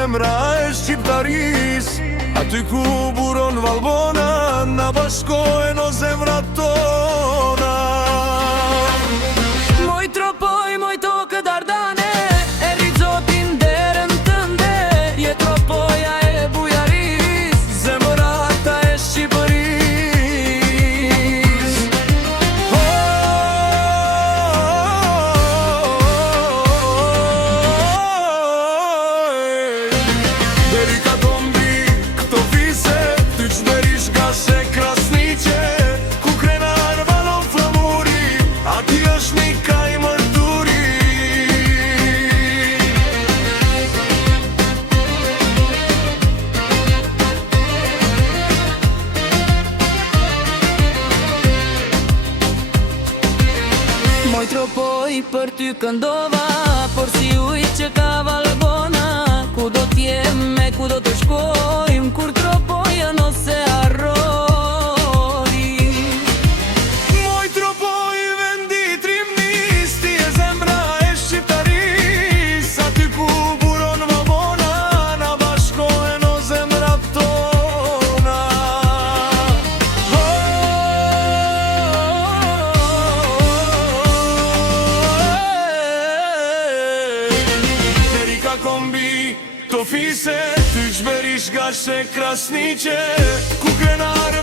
zemra e shqiptaris. Aty ku buron Valbona, na bashkojnë o zemrat tona. Moj tropoj, moj tokë dardane, e rrizotin derën tënde. Je tropoja e bujaris, zemrata e Shqipëris. Deri ka tombi këto vise, ty qderish gashe krasniqe, ku krenar balon flamuri, ati është mika i mërturi. moj tropoj për ty këndova, por si ujë që ka Valbona. Ku do t'jem e ku do të shkojmë, kur tropojën ose arrori. Moj tropoj vendi trimnis, ti e zemra e shqiptaris. Aty ku buron Valbona, na bashkojnë o zemrat tona. Deri ka kombi to fise, ty qberish gashe krasniqe, ku krenar